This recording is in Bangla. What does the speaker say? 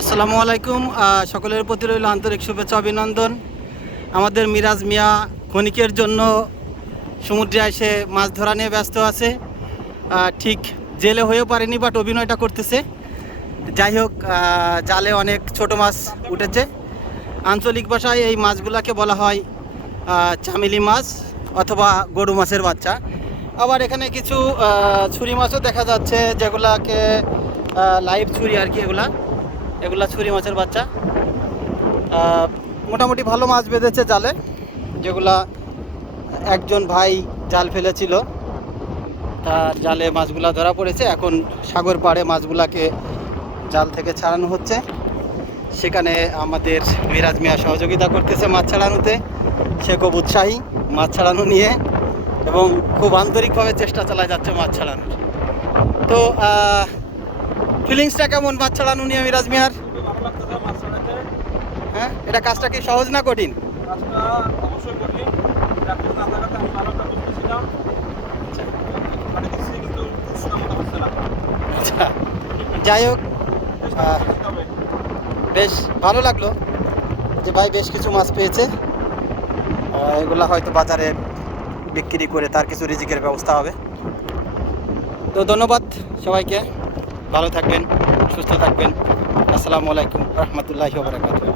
আসসালামু আলাইকুম। সকলের প্রতি রইল আন্তরিক শুভেচ্ছা অভিনন্দন। আমাদের মিরাজ মিয়া ক্ষণিকের জন্য সমুদ্রে এসে মাছ ধরা নিয়ে ব্যস্ত আছে। ঠিক জেলে হয়েও পারেনি, বাট অভিনয়টা করতেছে। যাই হোক, জালে অনেক ছোট মাছ উঠেছে। আঞ্চলিক ভাষায় এই মাছগুলোকে বলা হয় চামেলি মাছ অথবা গরু মাছের বাচ্চা। আবার এখানে কিছু ছুরি মাছও দেখা যাচ্ছে, যেগুলাকে লাইভ ছুরি আর কি। এগুলা ছুরি মাছের বাচ্চা। মোটামুটি ভালো মাছ বেঁধেছে জালে, যেগুলা একজন ভাই জাল ফেলেছিল, তার জালে মাছগুলা ধরা পড়েছে। এখন সাগর পাড়ে মাছগুলাকে জাল থেকে ছাড়ানো হচ্ছে। সেখানে আমাদের মিরাজ মিয়া সহযোগিতা করতেছে মাছ ছাড়ানোতে। সে খুব উৎসাহী মাছ ছাড়ানো নিয়ে এবং খুব আন্তরিকভাবে চেষ্টা চালায় যাচ্ছে মাছ ছাড়ানোর। তো ফিলিংসটা কেমন মাছ ছাড়ানো নিয়ে মিরাজ মিয়ার? হ্যাঁ, এটা কাজটা কি সহজ না কঠিন? আচ্ছা, যাই হোক, বেশ ভালো লাগলো যে ভাই বেশ কিছু মাছ পেয়েছে। এগুলা হয়তো বাজারে বিক্রি করে তার কিছু রিজিকের ব্যবস্থা হবে। তো ধন্যবাদ সবাইকে, ভালো থাকবেন, সুস্থ থাকবেন। আসসালামু আলাইকুম রহমতুল্লাহি ওয়া বারাকাতুহু।